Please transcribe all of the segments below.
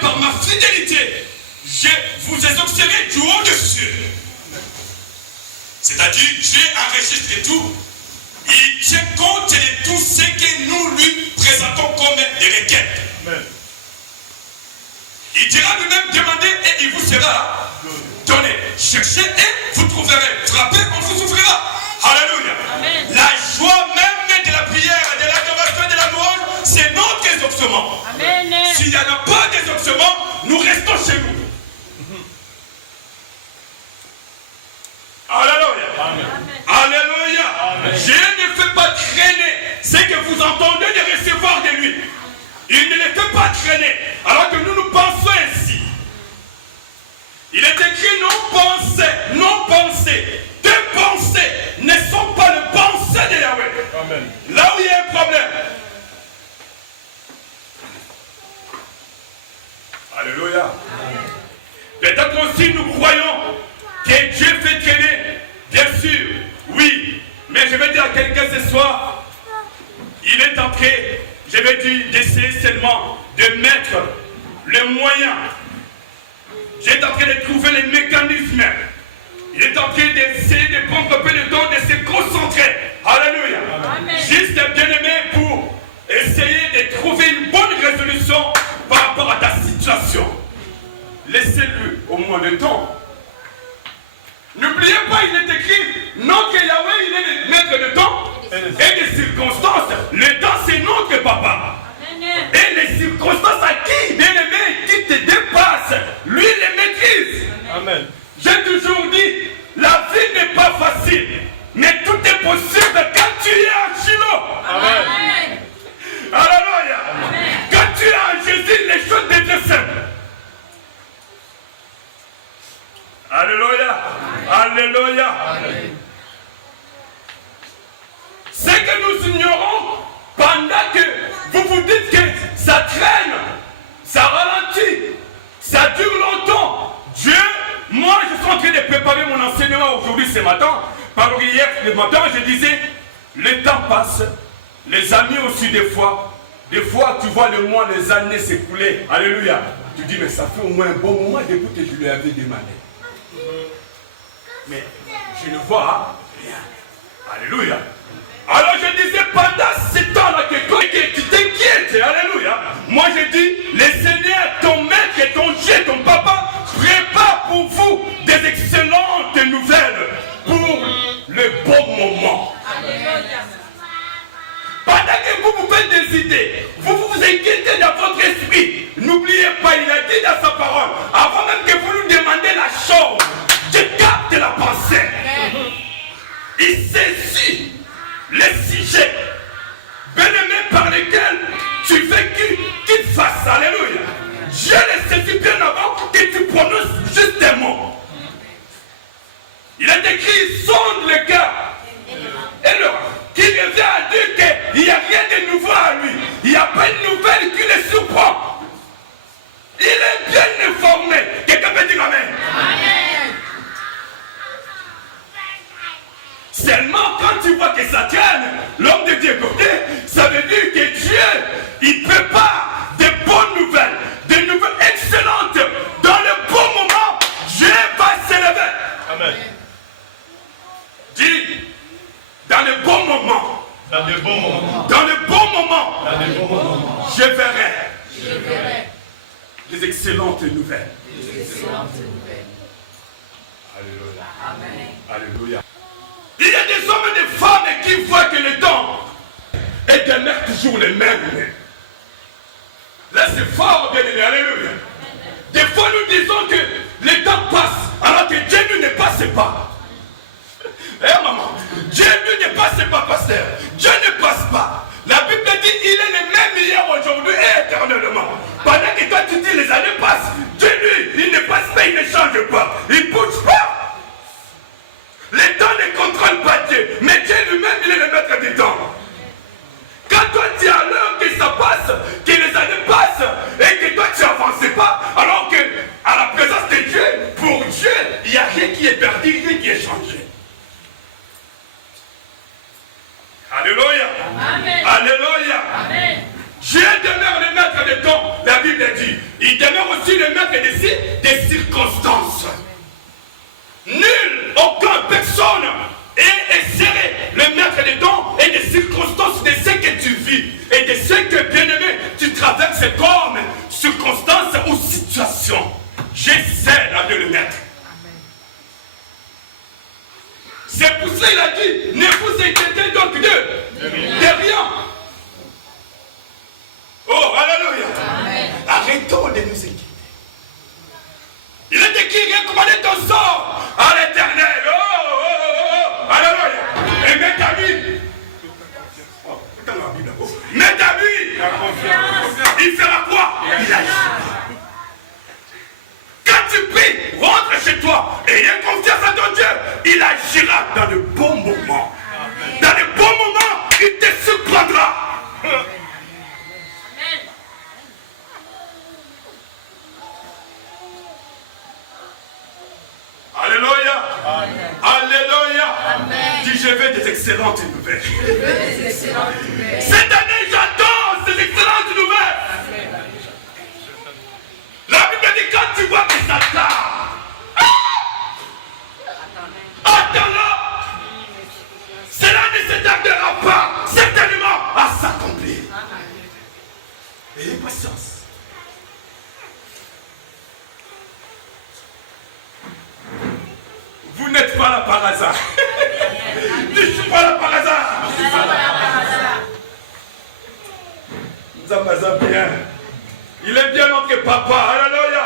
par ma fidélité, je vous exaucerai du haut des cieux. C'est-à-dire, Dieu enregistre tout. Il tient compte de tout ce que nous lui présentons comme des requêtes. Amen. Il dira lui-même, demandez et il vous sera donné. Cherchez et vous trouverez. Frappez, on vous ouvrira. Alléluia. Amen. La joie même de la prière, de l'adoration et de la louange, c'est notre exaucement. S'il n'y en a pas d'exaucement, nous restons chez nous. Alléluia. Amen. Alléluia. Amen. Je ne fais pas traîner ce que vous entendez de recevoir de lui. Il ne les fait pas traîner. Alors que nous pensons ainsi. Il est écrit nos pensées. Tes pensées ne sont pas les pensées de Yahweh. Amen. Là où il y a un problème. Alléluia. Peut-être aussi nous croyons que Dieu fait traîner. Bien sûr, oui. Mais je vais dire à quelqu'un ce soir, il est en train, je vais dire, d'essayer seulement de mettre les moyens. Il est en train de trouver les mécanismes. Il est en train d'essayer de prendre un peu le temps de se concentrer. Alléluia. Amen. Juste bien aimé pour essayer de trouver une bonne résolution par rapport à ta situation. Laissez-lui au moins le temps. N'oubliez pas, il est écrit, non que Yahweh, il est le maître de temps et des circonstances. Le temps, c'est notre papa. Et les circonstances à qui, bien aimé, qui te dépassent, lui les maîtrise. Amen. J'ai toujours dit, la vie n'est pas facile, mais tout est possible quand tu es en Shiloh. Amen. Alléluia. Quand tu es en Jésus, les choses deviennent simples. Alléluia. Alléluia. Amen. Ce que nous ignorons, pendant que vous vous dites que ça traîne, ça ralentit, ça dure longtemps. Dieu, moi je suis en train de préparer mon enseignement aujourd'hui ce matin. Par hier, le matin, je disais, le temps passe, les amis aussi des fois tu vois le mois, les années s'écouler. Alléluia. Tu dis, mais ça fait au moins un bon moment depuis que je lui avais demandé. Mais je ne vois rien. Alléluia. Alors je disais pendant ce temps-là que tu t'inquiètes. Alléluia. Moi je dis, le Seigneur, ton maître, ton Dieu, ton papa, prépare pour vous des excellentes nouvelles pour le bon moment. Alléluia. Pendant que vous faites des idées, vous vous inquiétez dans votre esprit. N'oubliez pas, il a dit dans sa parole, avant même que vous nous demandez la chose, Dieu capte la pensée. Il saisit les sujets bien-aimés par lesquels tu veux qu'il fasse. Alléluia. Dieu les saisit bien avant que tu prononces juste un mot. Il est écrit, il sonde le cœur. Et le qui revient à dire qu'il n'y a rien de nouveau à lui. Il n'y a pas de nouvelle qui le surprend. Il est bien informé. Quelqu'un peut dire amen. Amen. Seulement quand tu vois que ça traîne, l'homme de Dieu côté, ça veut dire que Dieu, il prépare de bonnes nouvelles, des nouvelles excellentes. Dans le bon moment, Dieu va s'élever. Amen. Dis, dans le bon moment, dans le bon moment, dans le bon moment, dans le bon moment, je verrai les excellentes nouvelles. Les excellentes nouvelles. Alléluia. Amen. Alléluia. Il y a des hommes et des femmes qui voient que le temps est demeure toujours le même. Là c'est fort, bien aimé. Alléluia. Des fois nous disons que le temps passe alors que Dieu ne passe pas. Eh maman, Dieu lui ne passe pas, pasteur. Dieu ne passe pas. La Bible dit il est le même hier, aujourd'hui et éternellement. Pendant que toi tu dis les années passent, Dieu lui, il ne passe pas, il ne change pas. Il ne bouge pas. Le temps ne contrôle pas Dieu, mais Dieu lui-même, il est le maître du temps. Quand toi tu as l'heure que ça passe, que les années passent, et que toi tu n'avances pas, alors que à la présence de Dieu, pour Dieu, il n'y a rien qui est perdu, rien qui est changé. Alléluia. Amen. Alléluia. Amen. Dieu demeure le Arrêtons de nous inquiéter. Il est écrit, recommandez ton sort à l'Éternel. Oh, oh, oh, oh. Alléluia. Et mets ta vie. Mets ta vie. Il fera quoi? Il agit. Quand tu pries, rentre chez toi et aie confiance à ton Dieu. Il agira dans de bons moments. Dans de bons moments, il te surprendra. Alléluia. Amen. Alléluia. Amen. Dis, je veux des excellentes nouvelles. Cette année, j'attends ces excellentes nouvelles. Amen. La Bible dit, quand tu vois que ça tarde, attends-le. Cela ne se tardera pas, certainement, à s'accomplir. Ayez patience. Vous n'êtes pas là par hasard. Je ne suis pas là par hasard. Je suis pas là par hasard. Nous avons bien. Il est bien notre papa. Alléluia.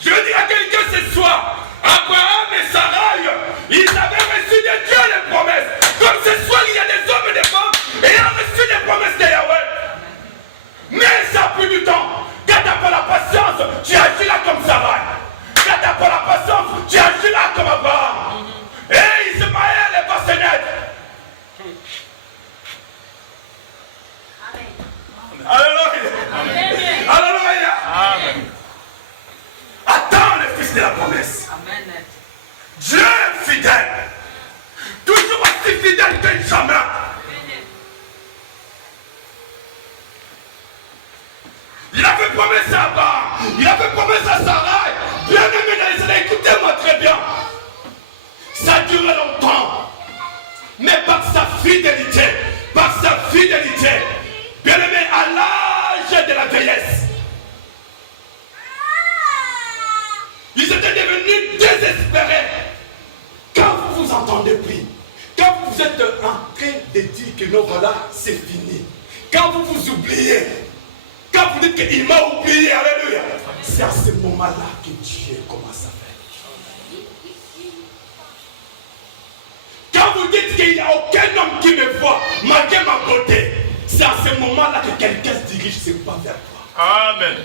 Je veux dire à quelqu'un ce soir, Abraham et Sarai, ils avaient reçu de Dieu les promesses. Comme ce soir, il y a des hommes et des femmes ayant reçu des promesses de Yahweh. Mais ça a pris du temps. Quand tu n'as pas la patience, tu agiras comme Sarai. Quand tu n'as pas la patience, tu agiras comme Abraham. Et Ismaël va se naître. Alléluia. Alléluia. Amen. Attends le fils de la promesse. Amen. Dieu est fidèle. Toujours aussi fidèle que jamais. Il a fait promesse à Abraham. Il a fait promesse à Sarai. Bien aimé dans les années, écoutez-moi très bien. Ça a duré longtemps. Mais par sa fidélité, bien aimé, à l'âge de la vieillesse, ils étaient devenus désespérés. Quand vous vous entendez prier, quand vous êtes en train de dire que non, voilà, c'est fini. Quand vous vous oubliez, quand vous dites qu'il m'a oublié, alléluia, c'est à ce moment-là que Dieu commence à faire. Quand vous dites qu'il n'y a aucun homme qui me voit, malgré ma beauté, c'est à ce moment-là que quelqu'un se dirige, c'est pas vers toi. Amen.